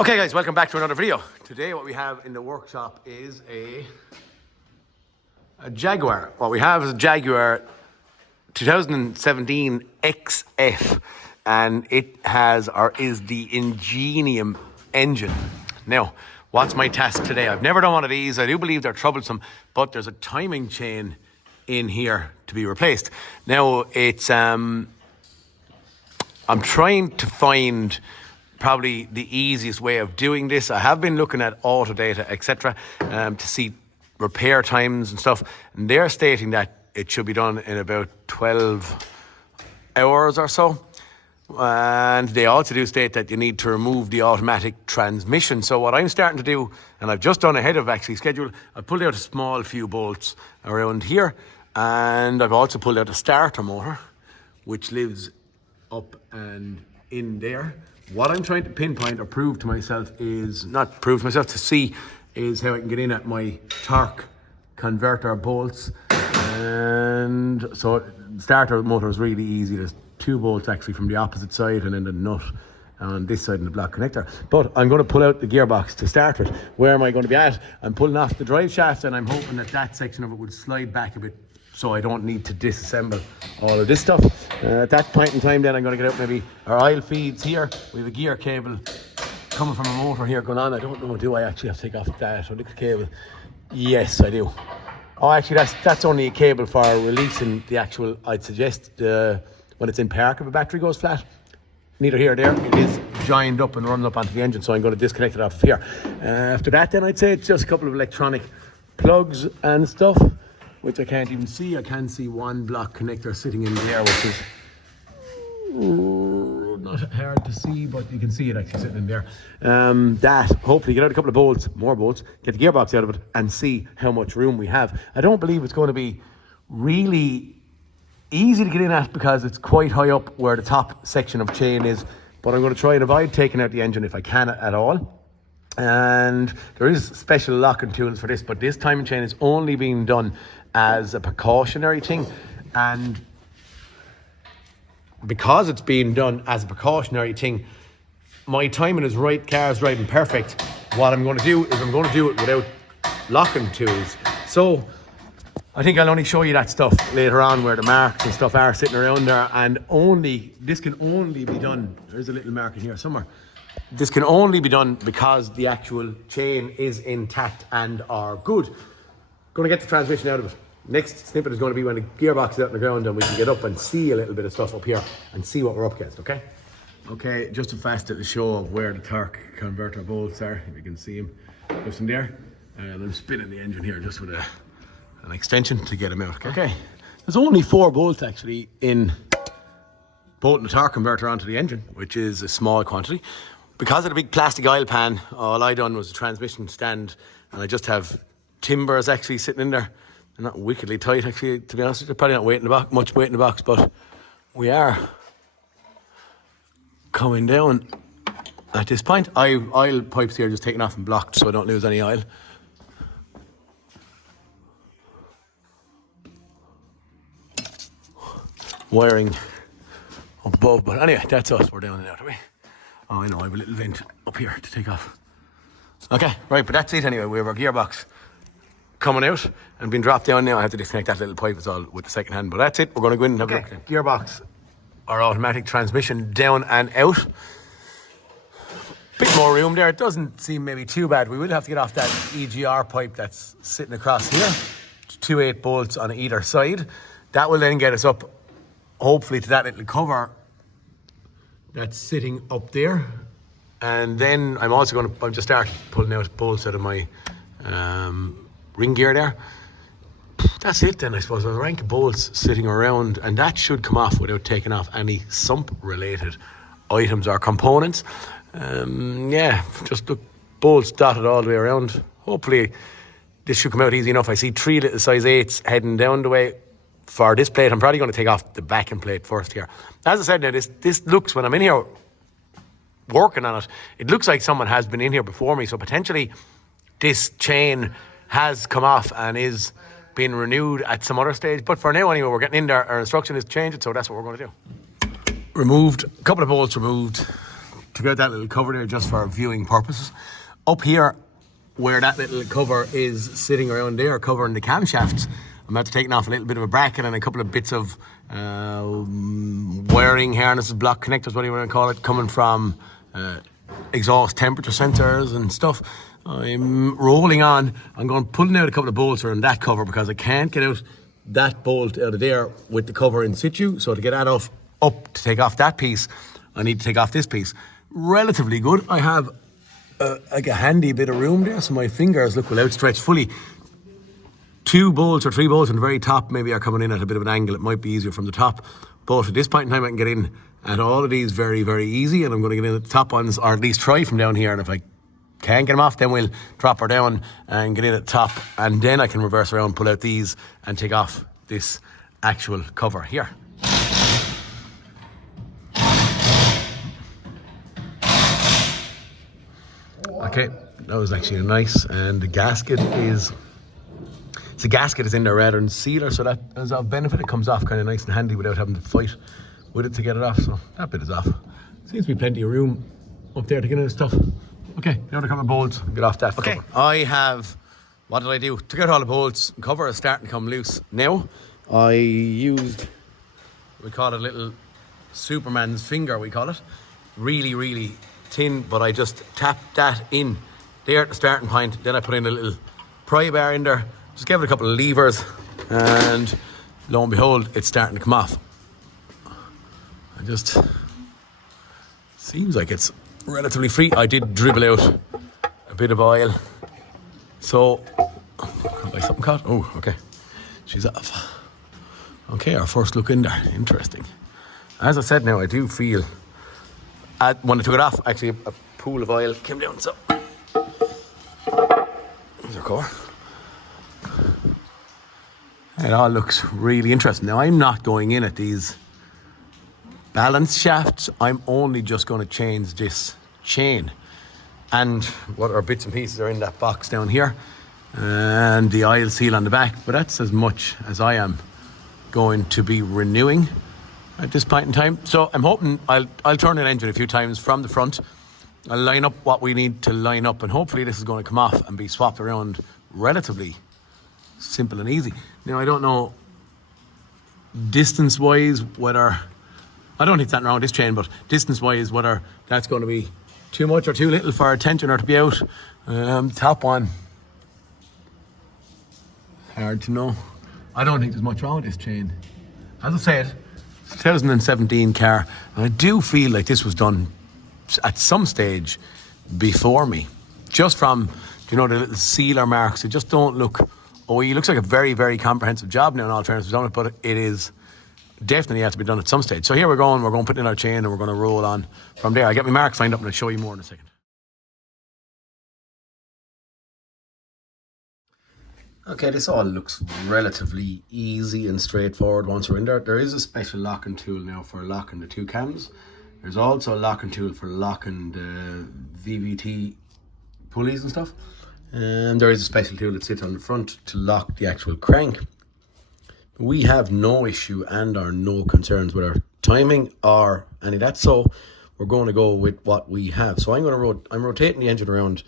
Okay guys, welcome back to another video. Today what we have in the workshop is a Jaguar. What we have is a Jaguar 2017 XF, and it has or is the Ingenium engine. Now, what's my task today? I've never done one of these. I do believe they're troublesome, but there's a timing chain in here to be replaced. Now it's I'm trying to find probably the easiest way of doing this. I have been looking at Autodata, etc., to see repair times and stuff, and they're stating that it should be done in about 12 hours or so. And they also do state that you need to remove the automatic transmission. So what I'm starting to do, and I've just done ahead of actually schedule, I've pulled out a small few bolts around here, and I've also pulled out a starter motor, which lives up and in there. What I'm trying to pinpoint or prove to myself is, not prove to myself, to see is how I can get in at my torque converter bolts. And so starter motor is really easy. There's two bolts actually from the opposite side, and then the nut on this side and the block connector. But I'm going to pull out the gearbox to start it. Where am I going to be at? I'm pulling off the drive shaft, and I'm hoping that that section of it would slide back a bit so I don't need to disassemble all of this stuff. At that point in time then I'm going to get out maybe our oil feeds here. We have a gear cable coming from a motor here going on. I don't know, do I actually have to take off that or the cable? Yes, I do. Oh, actually that's only a cable for releasing the actual, I'd suggest when it's in park if a battery goes flat. Neither here or there, it is joined up and runs up onto the engine, so I'm going to disconnect it off of here. After that then I'd say it's just a couple of electronic plugs and stuff, which I can't even see. I can see one block connector sitting in there, which is not hard to see, but you can see it actually sitting in there. That, hopefully get out a couple of bolts, more bolts, get the gearbox out of it and see how much room we have. I don't believe it's going to be really easy to get in at because it's quite high up where the top section of chain is, but I'm going to try and avoid taking out the engine if I can at all. And there is special locking tools for this, but this timing chain is only being done as a precautionary thing, and because it's being done as a precautionary thing, my timing is right, car's driving perfect. What I'm going to do is I'm going to do it without locking tools. So I think I'll only show you that stuff later on where the marks and stuff are sitting around there, and this can only be done, there's a little mark in here somewhere. This can only be done because the actual chain is intact and are good. Going to get the transmission out of it. Next snippet is going to be when the gearbox is out on the ground and we can get up and see a little bit of stuff up here and see what we're up against, okay? Okay, just a fast little show of where the torque converter bolts are, if you can see them just in there. And I'm spinning the engine here just with an extension to get them out, okay? There's only 4 bolts actually in bolting the torque converter onto the engine, which is a small quantity. Because of the big plastic oil pan, all I done was a transmission stand, and I just have timbers actually sitting in there. They're not wickedly tight actually, to be honest with you. Probably not much weight in the box, but we are coming down at this point. Oil pipes here just taken off and blocked so I don't lose any oil. Wiring above, but anyway, that's us. We're down and out, are we? Oh, I know, I have a little vent up here to take off. Okay, right, but that's it anyway. We have our gearbox coming out and being dropped down now. I have to disconnect that little pipe, it's all with the second hand, but that's it. We're going to go in and have a look. Gearbox or automatic transmission down and out. Bit more room there. It doesn't seem maybe too bad. We will have to get off that EGR pipe that's sitting across here. 2 8 bolts on either side. That will then get us up, hopefully, to that little cover that's sitting up there. And then I'm just start pulling out bolts out of my ring gear there. That's it then, I suppose. A rank of bolts sitting around, and that should come off without taking off any sump related items or components. Yeah, just the bolts dotted all the way around. Hopefully this should come out easy enough. I see 3 little size 8s heading down the way. For this plate, I'm probably going to take off the backing plate first here. As I said now, this looks, when I'm in here working on it, it looks like someone has been in here before me. So potentially this chain has come off and is being renewed at some other stage. But for now anyway, we're getting in there. Our instruction is to change it, so that's what we're going to do. Removed, a couple of bolts removed. took out that little cover there just for viewing purposes. Up here, where that little cover is sitting around there, covering the camshafts, I'm about to take off a little bit of a bracket and a couple of bits of wiring harnesses, block connectors, what do you want to call it, coming from exhaust temperature sensors and stuff. I'm rolling on. I'm going pulling out a couple of bolts around that cover because I can't get out that bolt out of there with the cover in situ. So to get that off, up to take off that piece, I need to take off this piece. Relatively good. I have like a handy bit of room there, so my fingers look will outstretch fully. 2 bolts or 3 bolts on the very top maybe are coming in at a bit of an angle. It might be easier from the top, but at this point in time I can get in at all of these very, very easy, and I'm going to get in at the top ones, or at least try from down here, and if I can't get them off, then we'll drop her down and get in at the top, and then I can reverse around, pull out these and take off this actual cover here. Okay, that was actually nice, and the gasket is... the gasket is in there rather than sealer, so that is of benefit. It comes off kind of nice and handy without having to fight with it to get it off, so that bit is off. Seems to be plenty of room up there to get into stuff. Okay, now a couple of bolts, get off that cover. I have, what did I do? Took out all the bolts, cover is starting to come loose. Now, I used, we call it a little Superman's finger, we call it. Really, really thin, but I just tapped that in there at the starting point. Then I put in a little pry bar in there, just gave it a couple of levers, and lo and behold, it's starting to come off. I just, seems like it's relatively free. I did dribble out a bit of oil, so have I something caught? Oh, okay, she's off. Okay, our first look in there. Interesting. As I said, now I do feel when I took it off, actually a pool of oil came down. So there's our cover. It all looks really interesting. Now I'm not going in at these balance shafts. I'm only just going to change this chain and what our bits and pieces are in that box down here, and the oil seal on the back, but that's as much as I am going to be renewing at this point in time. So I'm hoping I'll turn the engine a few times from the front. I'll line up what we need to line up, and hopefully this is going to come off and be swapped around relatively simple and easy. Now I don't know distance wise whether, I don't think that's wrong with this chain, but distance wise whether that's going to be too much or too little for our tensioner to be out. Top one, hard to know. I don't think there's much wrong with this chain. As I said, it's a 2017 car, and I do feel like this was done at some stage before me. Just from, you know, the little sealer marks, it just don't look, oh, it looks like a very, very comprehensive job now in all fairness on it, but it is definitely has to be done at some stage. So here we're going to put in our chain and we're going to roll on from there. I'll get my marks lined up and I'll show you more in a second. Okay, this all looks relatively easy and straightforward once we're in there. There is a special locking tool now for locking the two cams. There's also a locking tool for locking the VVT pulleys and stuff. And there is a special tool that sits on the front to lock the actual crank. We have no issue and are no concerns with our timing or any of that, so we're going to go with what we have. So I'm rotating the engine around.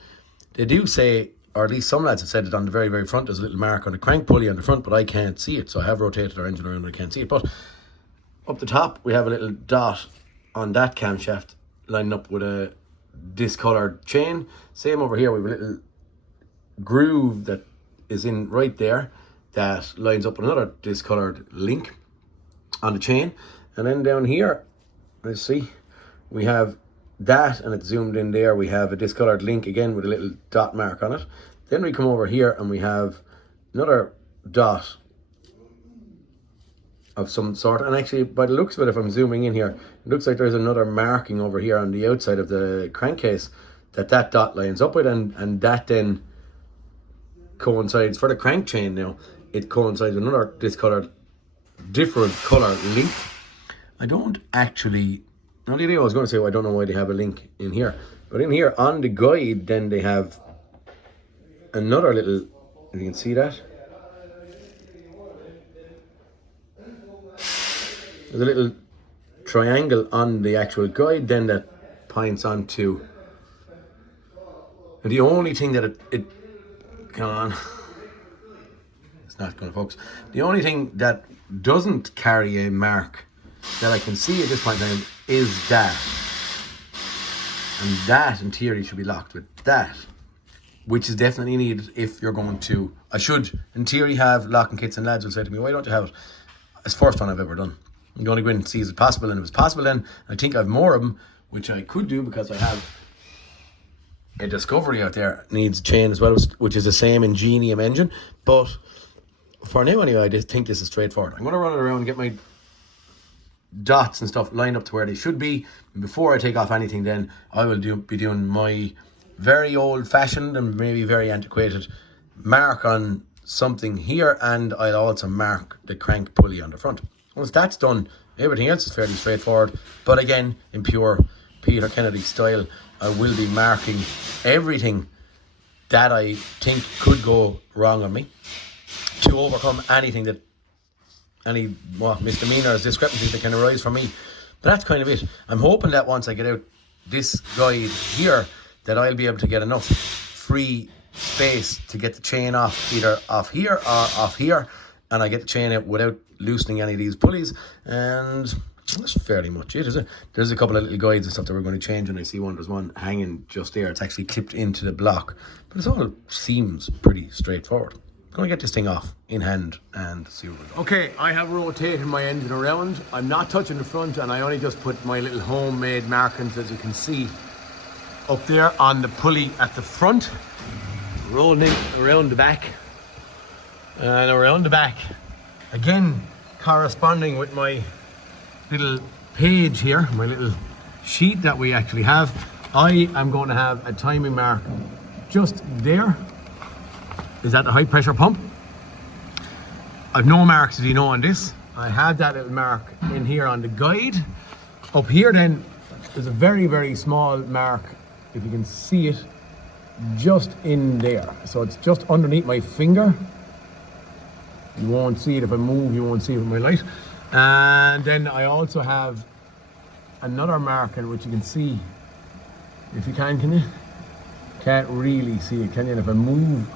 They do say, or at least some lads have said it on the very, very front, there's a little mark on the crank pulley on the front, but I can't see it. So I have rotated our engine around and I can't see it. But up the top, we have a little dot on that camshaft lining up with a discoloured chain. Same over here, we have a little groove that is in right there that lines up with another discoloured link on the chain. And then down here, let's see, we have that, and it's zoomed in there. We have a discoloured link again with a little dot mark on it. Then we come over here and we have another dot of some sort, and actually by the looks of it, if I'm zooming in here, it looks like there's another marking over here on the outside of the crankcase that dot lines up with, and that then coincides for the crank chain. Now it coincides with another discoloured, different colour link. I don't actually, the only thing I was going to say, well, I don't know why they have a link in here, but in here on the guide then they have another little, if you can see that, there's a little triangle on the actual guide then that points onto. The only thing that it come on, it's not going to focus. The only thing that doesn't carry a mark that I can see at this point in time is that. And that in theory should be locked with that, which is definitely needed if you're going to. I should in theory have locking kits, and lads will say to me, why don't you have it? It's the first one I've ever done. I'm going to go in and see is it possible, and if it's possible then I think I have more of them, which I could do because I have a Discovery out there needs a chain as well, which is the same Ingenium engine. But for now anyway, I just think this is straightforward. I'm going to run it around and get my dots and stuff lined up to where they should be. And before I take off anything, then I will be doing my very old-fashioned and maybe very antiquated mark on something here, and I'll also mark the crank pulley on the front. Once that's done, everything else is fairly straightforward. But again, in pure Peter Kennedy style, I will be marking everything that I think could go wrong on me to overcome anything that any misdemeanors, discrepancies that can arise from me. But that's kind of it. I'm hoping that once I get out this guide here, that I'll be able to get enough free space to get the chain off, either off here or off here, and I get the chain out without loosening any of these pulleys. And that's fairly much it, is it? There's a couple of little guides and stuff that we're going to change, and I see there's one hanging just there. It's actually clipped into the block, but it all seems pretty straightforward. I'm going to get this thing off in hand and see what we're doing. Okay, I have rotated my engine around. I'm not touching the front, and I only just put my little homemade markings, as you can see, up there on the pulley at the front, rolling around the back and around the back. Again, corresponding with my little page here, my little sheet that we actually have, I am going to have a timing mark just there. Is that the high pressure pump? I've no marks, as you know, on this. I have that little mark in here on the guide. Up here then, there's a very, very small mark, if you can see it, just in there. So it's just underneath my finger. You won't see it if I move, you won't see it with my light. And then I also have another marker, which you can see, if you can you? Can't really see it, can you? And if I move,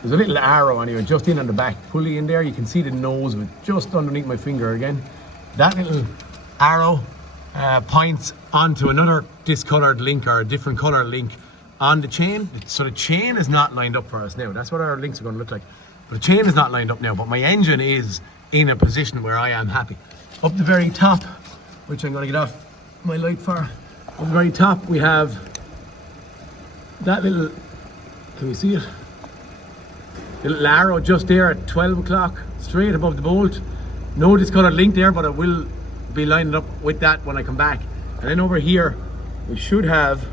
there's a little arrow anyway, just in on the back pulley in there. You can see the nose of it just underneath my finger again. That little arrow points onto another discolored link, or a different color link on the chain. So the chain is not lined up for us now. That's what our links are going to look like. But the chain is not lined up now, but my engine is in a position where I am happy. Up the very top, which I'm going to get off my light for, up the very top we have that little, can you see it? The little arrow just there at 12 o'clock, straight above the bolt. No discolored link there, but I will be lining up with that when I come back. And then over here, we should have,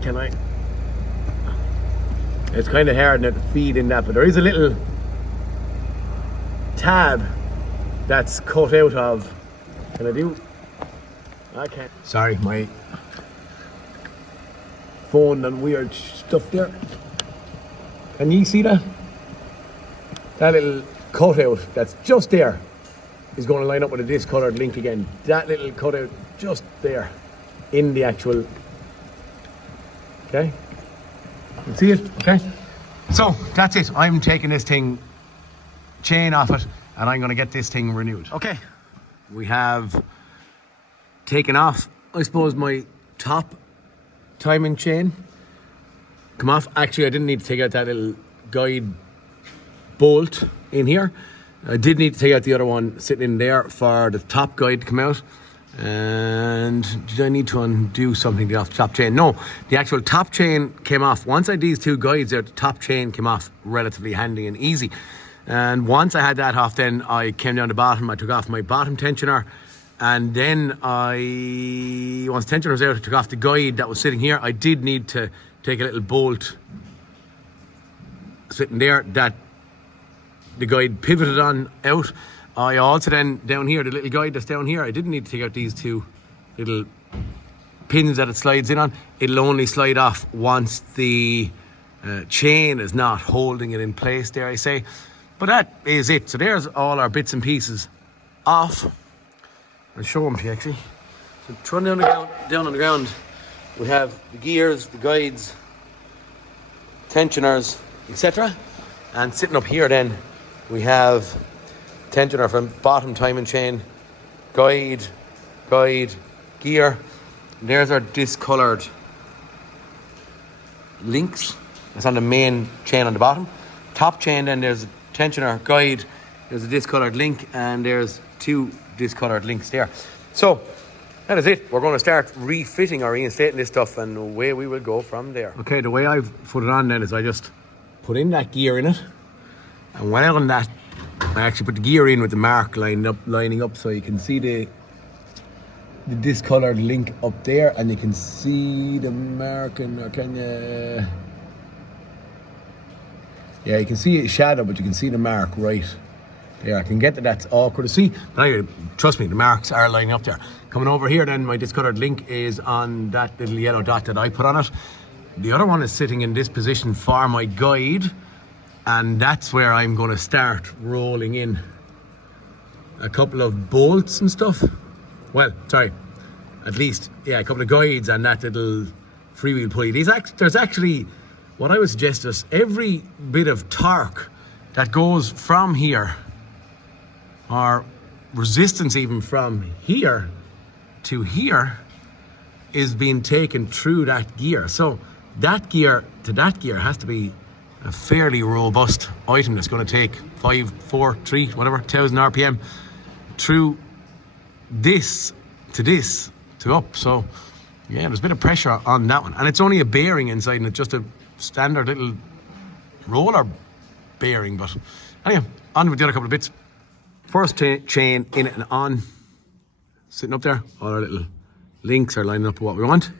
can I? It's kind of hard now to feed in that, but there is a little tab that's cut out of, can I do? I can't. Sorry, my phone and weird stuff there. Can you see that? That little cutout that's just there is going to line up with a discolored link again. That little cutout just there in the actual, okay? You can see it, okay? So that's it. I'm taking this thing, chain off it, and I'm going to get this thing renewed. Okay, we have taken off, I suppose, my top timing chain. Come off. Actually, I didn't need to take out that little guide bolt in here. I did need to take out the other one sitting in there for the top guide to come out. And did I need to undo something off the top chain? No, the actual top chain came off. Once I had these two guides out, the top chain came off relatively handy and easy. And once I had that off, then I came down the bottom. I took off my bottom tensioner. And then once the tensioner was out, I took off the guide that was sitting here. I did need to take a little bolt sitting there that the guide pivoted on out. I also then, down here, the little guide that's down here, I didn't need to take out these two little pins that it slides in on. It'll only slide off once the chain is not holding it in place, dare I say. But that is it. So there's all our bits and pieces off. I'll show them to you actually. So thrown down on the ground, we have the gears, the guides, tensioners, etc. And sitting up here then, we have tensioner from bottom timing chain, guide, gear. And there's our discoloured links. That's on the main chain on the bottom. Top chain then there's a tensioner, guide, there's a discoloured link, and there's 2 discoloured links there. So that is it. We're going to start refitting or reinstating this stuff, and away we will go from there. Okay, the way I've put it on then is I just put in that gear in it, and while on that I actually put the gear in with the mark lining up so you can see the discoloured link up there, and you can see the marking, or can you? Yeah, you can see it shadow, but you can see the mark right there. I can get that that's awkward to see, but anyway, trust me, the marks are lining up there. Coming over here then, my discoloured link is on that little yellow dot that I put on it. The other one is sitting in this position for my guide, and that's where I'm going to start rolling in a couple of bolts and stuff. Well, sorry, at least, yeah, a couple of guides and that little freewheel pulley. There's actually, what I would suggest is every bit of torque that goes from here, or resistance even from here to here, is being taken through that gear. So that gear to that gear has to be a fairly robust item that's going to take 5, 4, 3, whatever, 1,000 RPM through this to up. So yeah, there's a bit of pressure on that one, and it's only a bearing inside, and it's just a standard little roller bearing. But anyway, on with the other couple of bits. First chain in and on, sitting up there. All our little links are lining up to what we want.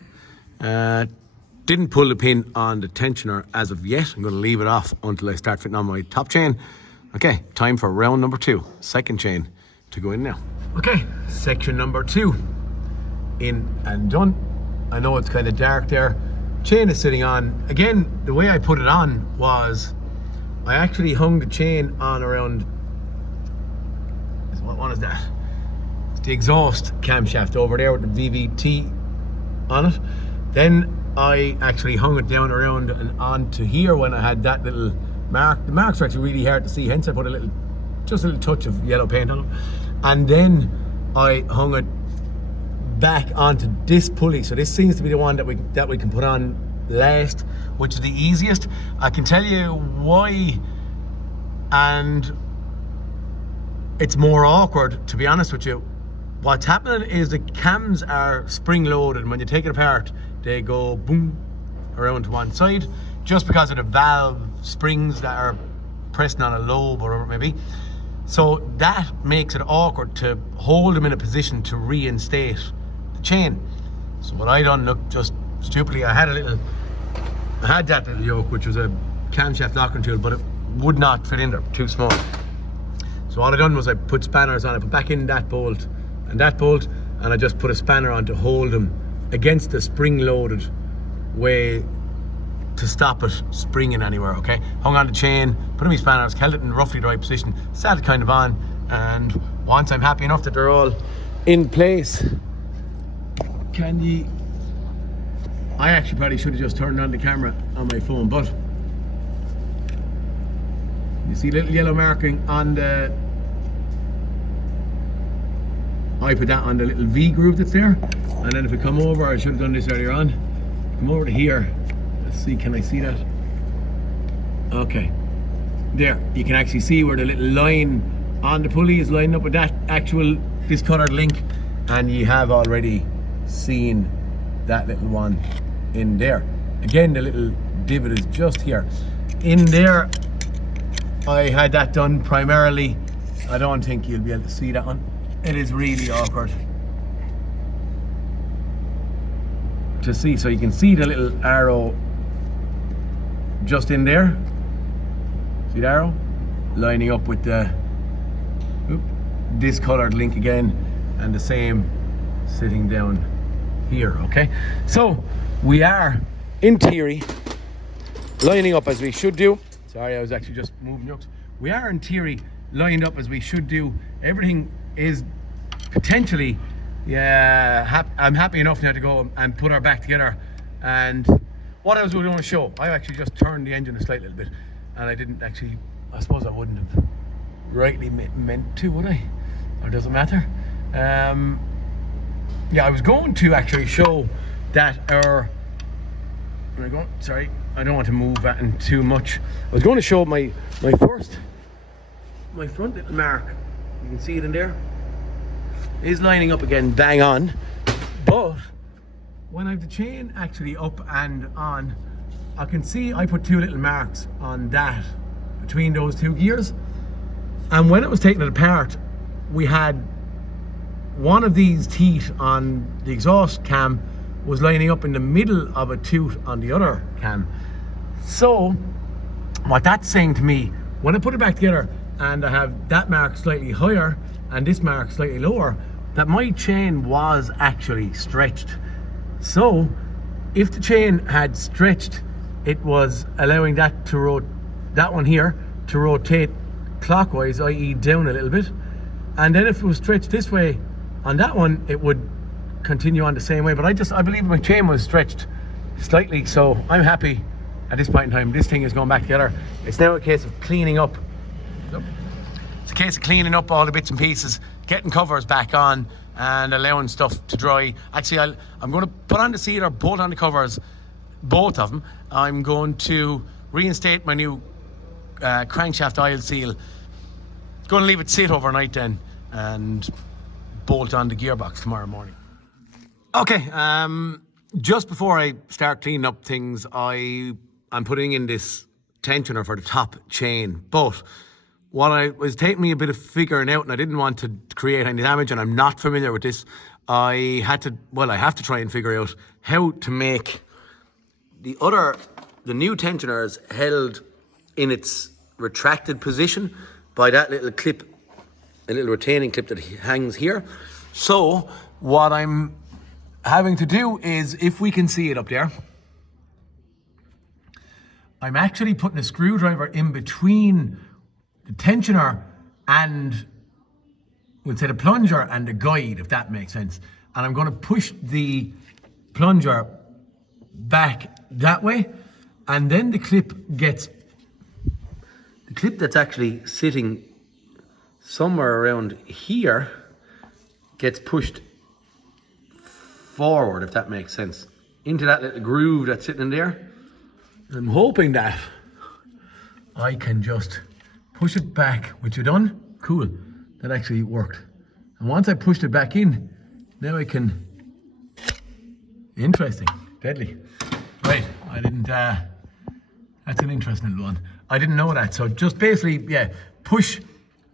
Didn't pull the pin on the tensioner as of yet. I'm going to leave it off until I start fitting on my top chain. Okay, time for round number 2, second chain to go in now. Okay, section number 2 in and done. I know it's kind of dark there. Chain is sitting on. Again, the way I put it on was I actually hung the chain on around, what one is that? It's the exhaust camshaft over there with the VVT on it. Then I actually hung it down around and onto here when I had that little mark. The marks are actually really hard to see, hence I put just a little touch of yellow paint on it. And then I hung it back onto this pulley. So this seems to be the one that we can put on last, which is the easiest. I can tell you why, and it's more awkward, to be honest with you. What's happening is the cams are spring loaded, and when you take it apart they go boom around to one side, just because of the valve springs that are pressing on a lobe or whatever it may be. So that makes it awkward to hold them in a position to reinstate the chain. So what I done, look, just stupidly, I had that little yoke, which was a camshaft locking tool, but it would not fit in there, too small. So all I done was I put spanners on, I put back in that bolt, and I just put a spanner on to hold them against the spring-loaded way to stop it springing anywhere, okay? Hung on the chain, put in my spanners, held it in roughly the right position, sat it kind of on, and once I'm happy enough that they're all in place, I actually probably should have just turned on the camera on my phone, but you see little yellow marking on the, I put that on the little V groove that's there. And then if we come over, I should have done this earlier on, come over to here, let's see, can I see that? Okay, there, you can actually see where the little line on the pulley is lining up with that actual discoloured link, and you have already seen that little one in there. Again, the little divot is just here. In there, I had that done primarily. I don't think you'll be able to see that one. It is really awkward to see. So you can see the little arrow just in there. See the arrow? Lining up with the discoloured link again, and the same sitting down here, okay? So we are, in theory, lining up as we should do. Sorry, I was actually just moving yokes. We are in theory lined up as we should do. Everything is potentially, yeah, I'm happy enough now to go and put her back together. And what I was going to show, I actually just turned the engine a slight little bit, and I didn't actually, I suppose I wouldn't have rightly meant to, would I? Or does it matter? Yeah, I was going to actually show that sorry, I don't want to move that in too much. I was going to show my front little mark. You can see it in there. Is lining up again, bang on. But when I have the chain actually up and on, I can see I put 2 little marks on that between those 2 gears. And when it was taking it apart, we had one of these teeth on the exhaust cam was lining up in the middle of a tooth on the other cam. So what that's saying to me, when I put it back together and I have that mark slightly higher and this mark slightly lower, that my chain was actually stretched. So if the chain had stretched, it was allowing that to that one here to rotate clockwise, i.e. down a little bit. And then if it was stretched this way on that one, it would continue on the same way. But I believe my chain was stretched slightly, so I'm happy at this point in time. This thing is going back together. It's now a case of cleaning up. It's a case of cleaning up all the bits and pieces, getting covers back on and allowing stuff to dry. Actually, I'm going to put on the sealer, bolt on the covers, both of them. I'm going to reinstate my new crankshaft oil seal. Going to leave it sit overnight then and bolt on the gearbox tomorrow morning. Okay, just before I start cleaning up things, I'm putting in this tensioner for the top chain. But what I was taking me a bit of figuring out, and I didn't want to create any damage, and I'm not familiar with this. I have to try and figure out how to make the new tensioners held in its retracted position by that little clip, a little retaining clip that hangs here. So what I'm having to do is, if we can see it up there, I'm actually putting a screwdriver in between the tensioner and, we'll say, the plunger and the guide, if that makes sense. And I'm going to push the plunger back that way, and then the clip that's actually sitting somewhere around here gets pushed forward, if that makes sense, into that little groove that's sitting in there. I'm hoping that I can just push it back, which you done. Cool, that actually worked. And once I pushed it back in, now I can, interesting, deadly. Right, I didn't, that's an interesting little one. I didn't know that. So just basically, yeah,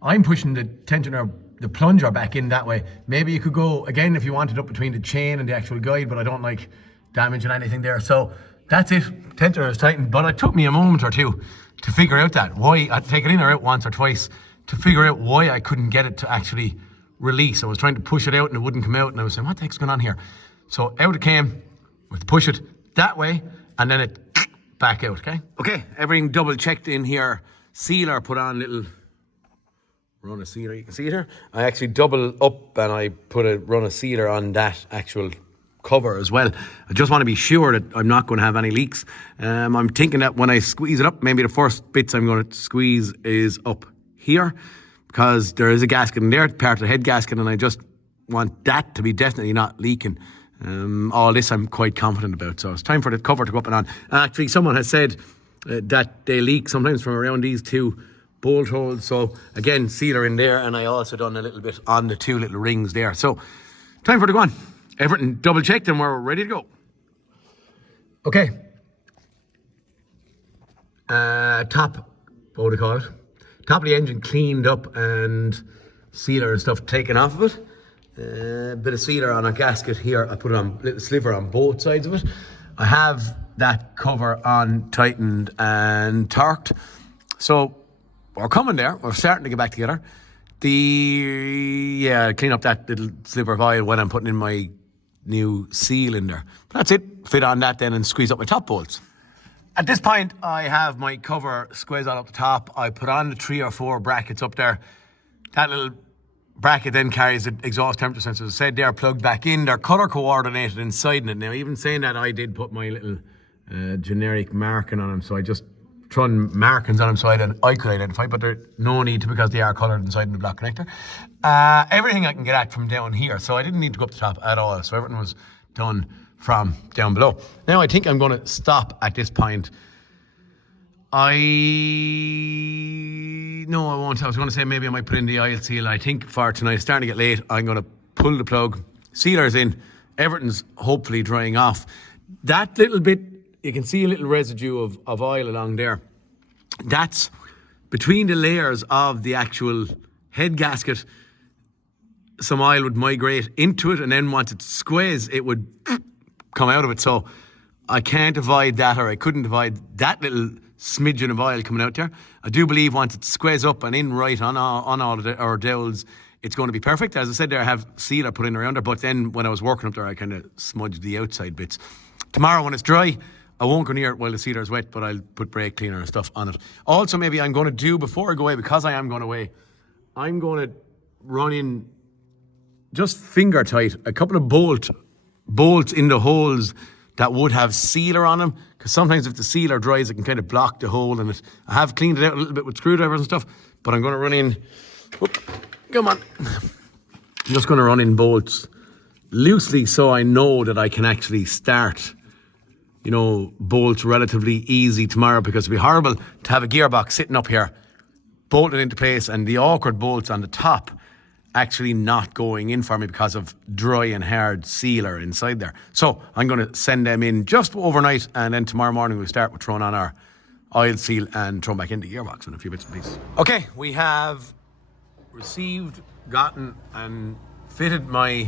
I'm pushing the tensioner, the plunger back in that way. Maybe you could go again if you wanted up between the chain and the actual guide, but I don't like damaging anything there. So that's it, tensioner is tightened. But it took me a moment or two to figure out that, why. I had to take it in or out once or twice to figure out why I couldn't get it to actually release. I was trying to push it out and it wouldn't come out, and I was saying, what the heck's going on here? So out it came, we have to push it that way, and then it back out, okay? Okay, everything double checked in here. Sealer put on little run of sealer, you can see it here. I actually double up and I put a run of sealer on that actual cover as well. I just want to be sure that I'm not going to have any leaks. I'm thinking that when I squeeze it up, maybe the first bits I'm going to squeeze is up here, because there is a gasket in there, part of the head gasket, and I just want that to be definitely not leaking. All this I'm quite confident about. So it's time for the cover to go up and on. Actually, someone has said that they leak sometimes from around these two bolt holes. So again, sealer in there, and I also done a little bit on the two little rings there. So time for the go on. Everything double checked and we're ready to go. Okay. Top, what would I call it? Top of the engine cleaned up and sealer and stuff taken off of it. Bit of sealer on a gasket here. I put it on a little sliver on both sides of it. I have that cover on, tightened and torqued. So we're coming there. We're starting to get back together. Clean up that little sliver of oil when I'm putting in my new seal in there. But that's it. Fit on that then and squeeze up my top bolts. At this point, I have my cover squeezed on up the top. I put on the 3 or 4 brackets up there. That little bracket then carries the exhaust temperature sensor. As I said, they're plugged back in. They're colour coordinated inside it. Now, even saying that, I did put my little generic marking on them, so I just thrown markings on them so I could identify, but there's no need to because they are coloured inside in the block connector. Everything I can get at from down here, so I didn't need to go up the top at all. So everything was done from down below. Now I think I'm going to stop at this point. No, I won't. I was going to say maybe I might put in the oil seal. I think for tonight, it's starting to get late. I'm going to pull the plug, sealer's in, everything's hopefully drying off. That little bit, you can see a little residue of oil along there. That's between the layers of the actual head gasket. Some oil would migrate into it, and then once it squeezes, it would come out of it. So I can't avoid that, or I couldn't avoid that little smidgen of oil coming out there. I do believe once it's squeezed up and in right on all of our dowels, it's going to be perfect. As I said there, I have sealer put in around there, but then when I was working up there, I kind of smudged the outside bits. Tomorrow when it's dry, I won't go near it while the sealer is wet, but I'll put brake cleaner and stuff on it. Also, maybe I'm going to do, before I go away, because I am going away, I'm going to run in just finger tight a couple of bolts in the holes that would have sealer on them, because sometimes if the sealer dries, it can kind of block the hole in it. I have cleaned it out a little bit with screwdrivers and stuff, but I'm going to run in, come on, I'm just going to run in bolts loosely so I know that I can actually start, you know, bolts relatively easy tomorrow, because it'd be horrible to have a gearbox sitting up here bolted into place and the awkward bolts on the top actually not going in for me because of dry and hard sealer inside there. So I'm going to send them in just overnight, and then tomorrow morning we'll start with throwing on our oil seal and throwing back into the gearbox and a few bits and pieces. Okay, we have received, gotten and fitted my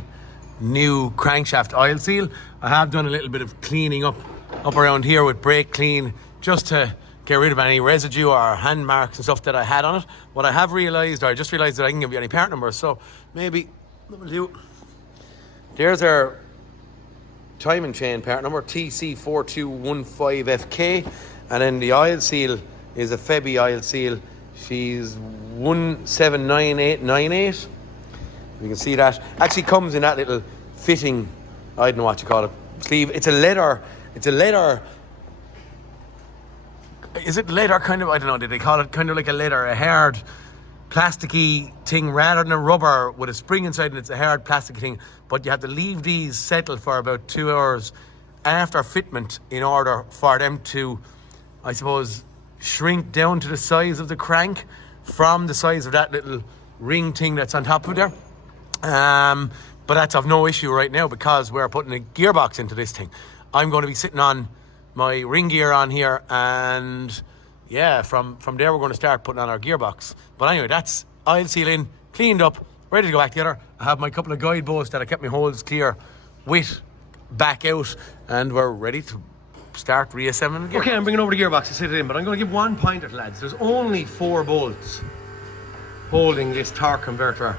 new crankshaft oil seal. I have done a little bit of cleaning up around here with brake clean, just to get rid of any residue or hand marks and stuff that I had on it. What I have realised, or I just realised that I can give you any part numbers, so maybe what we'll do, there's our timing chain part number, TC4215FK, and then the oil seal is a Febby oil seal. She's 179898. You can see that. Actually comes in that little fitting, I don't know what you call it, sleeve. It's a leather, is it leather kind of, I don't know, did they call it kind of like a leather, a hard plasticky thing rather than a rubber with a spring inside, and it's a hard plastic thing, but you have to leave these settle for about 2 hours after fitment in order for them to, I suppose, shrink down to the size of the crank from the size of that little ring thing that's on top of there. But that's of no issue right now because we're putting a gearbox into this thing. I'm going to be sitting on my ring gear on here, and yeah, from there we're going to start putting on our gearbox. But anyway, that's oil seal in, cleaned up, ready to go back together. I have my couple of guide bolts that I kept my holes clear with back out, and we're ready to start reassembling the gear. Okay, I'm bringing over the gearbox to sit it in, but I'm going to give one pointer to lads. There's only 4 bolts holding this torque converter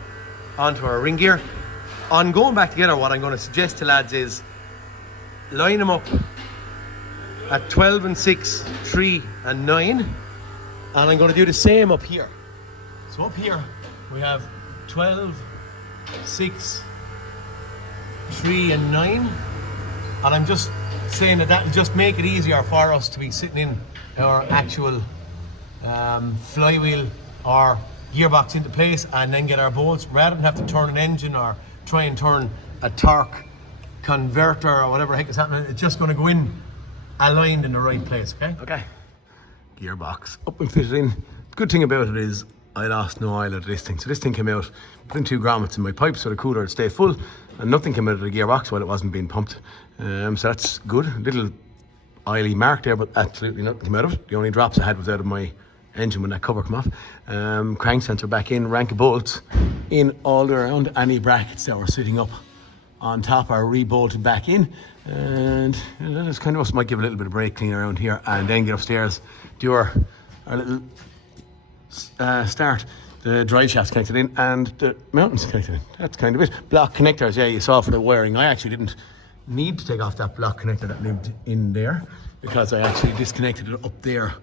onto our ring gear. On going back together, what I'm going to suggest to lads is line them up at 12 and 6, 3 and 9, and I'm going to do the same up here. So up here we have 12, 6, 3 and 9, and I'm just saying that will just make it easier for us to be sitting in our actual flywheel or gearbox into place and then get our bolts, rather than have to turn an engine or try and turn a torque converter or whatever the heck is happening. It's just going to go in aligned in the right place, okay? Gearbox up and fitted in. The good thing about it is I lost no oil out of this thing. So this thing came out, put in 2 grommets in my pipe so the cooler would stay full, and nothing came out of the gearbox while it wasn't being pumped. So that's good. A little oily mark there, but absolutely nothing came out of it. The only drops I had was out of my engine when that cover came off. Crank sensor back in, rank of bolts in all the way around. Any brackets that were sitting up on top are rebolted back in, and that is kind of us. Might give a little bit of brake clean around here and then get upstairs, do our little start. The drive shaft's connected in and the mountain's connected in. That's kind of it. Block connectors, yeah, you saw for the wiring. I actually didn't need to take off that block connector that lived in there because I actually disconnected it up there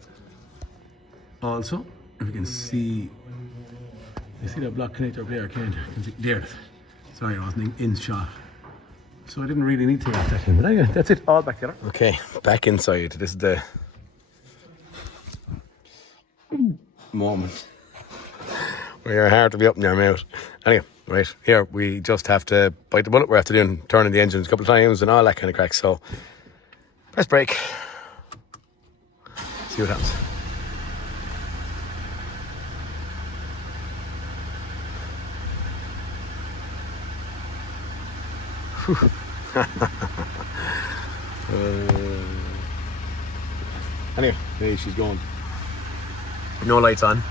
also. If you can see You see that block connector up there, can't you? There. Sorry, I wasn't in shot. So I didn't really need to get that in. But anyway, that's it, all back together. Okay, back inside. This is the moment. We're hard to be up in our mouth. Anyway, right, here we just have to bite the bullet. We're after doing turning the engines a couple of times and all that kind of crack. So press brake. See what happens. Anyway, there she's going. No lights on.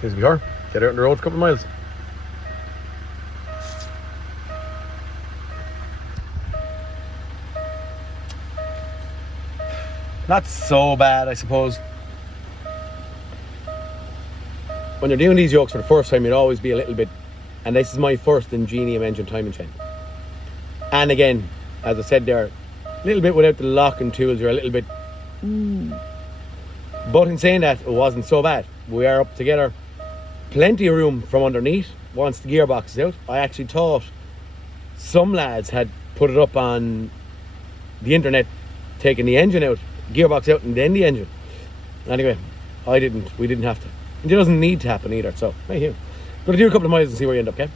Seems to be her. Get out on the road a couple of miles. Not so bad, I suppose. When you're doing these yokes for the first time, you'd always be a little bit, and this is my first Ingenium engine timing chain. And again, as I said there, a little bit without the locking tools, you're a little bit. But in saying that, it wasn't so bad. We are up together. Plenty of room from underneath once the gearbox is out. I actually thought some lads had put it up on the internet, taking the engine out, gearbox out, and then the engine. Anyway, I didn't. We didn't have to. It doesn't need to happen either. So, hey, here. Gonna do a couple of miles and see where you end up, okay?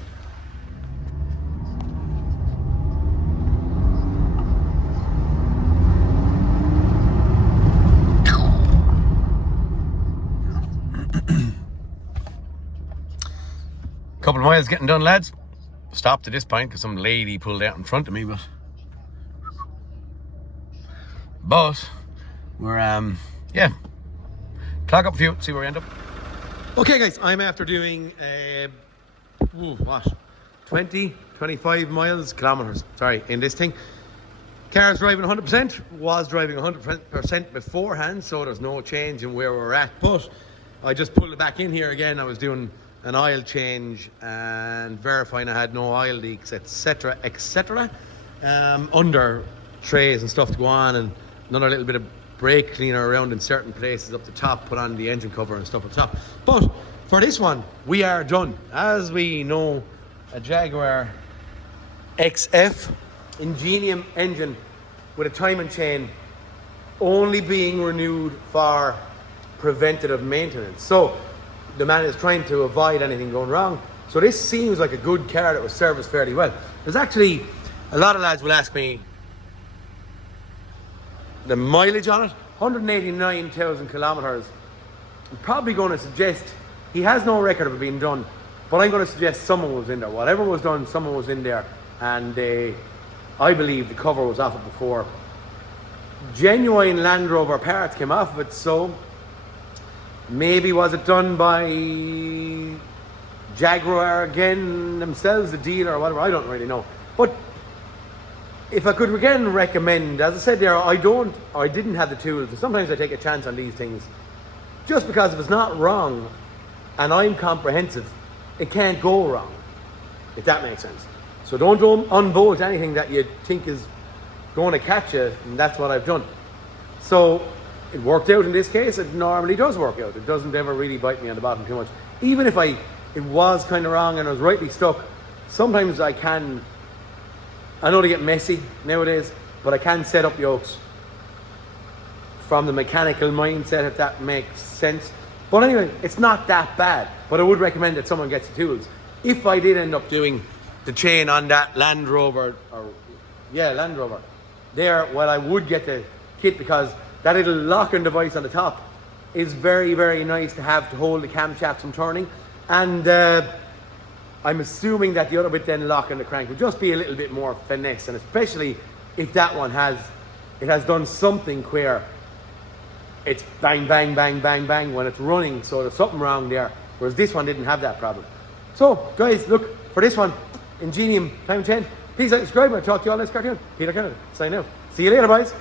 Couple of miles getting done, lads. Stopped at this point because some lady pulled out in front of me, but we're yeah, clock up a few, see where we end up. Okay guys, I'm after doing 25 kilometers, sorry, in this thing. Car's driving 100%, was driving 100% beforehand, so there's no change in where we're at, but I just pulled it back in here again. I was doing an oil change and verifying I had no oil leaks, etc, under trays and stuff to go on, and another little bit of brake cleaner around in certain places up the top, put on the engine cover and stuff up top. But for this one, we are done. As we know, a Jaguar XF Ingenium engine with a timing chain only being renewed for preventative maintenance. So the man is trying to avoid anything going wrong. So this seems like a good car that was serviced fairly well. There's actually, a lot of lads will ask me the mileage on it, 189,000 kilometers. I'm probably going to suggest, he has no record of it being done, but I'm going to suggest someone was in there. Whatever was done, someone was in there, and I believe the cover was off it before. Genuine Land Rover parts came off of it, so maybe was it done by Jaguar again themselves, the dealer or whatever, I don't really know. But if I could again recommend, as I said there, I didn't have the tools, and sometimes I take a chance on these things. Just because if it's not wrong, and I'm comprehensive, it can't go wrong, if that makes sense. So don't unbolt anything that you think is going to catch you, and that's what I've done. So it worked out in this case. It normally does work out. It doesn't ever really bite me on the bottom too much. Even if it was kind of wrong and I was rightly stuck, sometimes I know they get messy nowadays, but I can set up yokes from the mechanical mindset, if that makes sense. But anyway, it's not that bad, but I would recommend that someone gets the tools. If I did end up doing the chain on that Land Rover, there, well, I would get the kit, because that little locking device on the top is very, very nice to have to hold the camshafts from turning. And I'm assuming that the other bit then locking the crank would just be a little bit more finesse, and especially if that one has done something where it's bang, bang, bang, bang, bang when it's running, so there's something wrong there, whereas this one didn't have that problem. So guys, look, for this one, Ingenium Time 10, please like, subscribe, and I'll talk to you all next cartoon. Peter Kennedy, sign out. See you later, boys.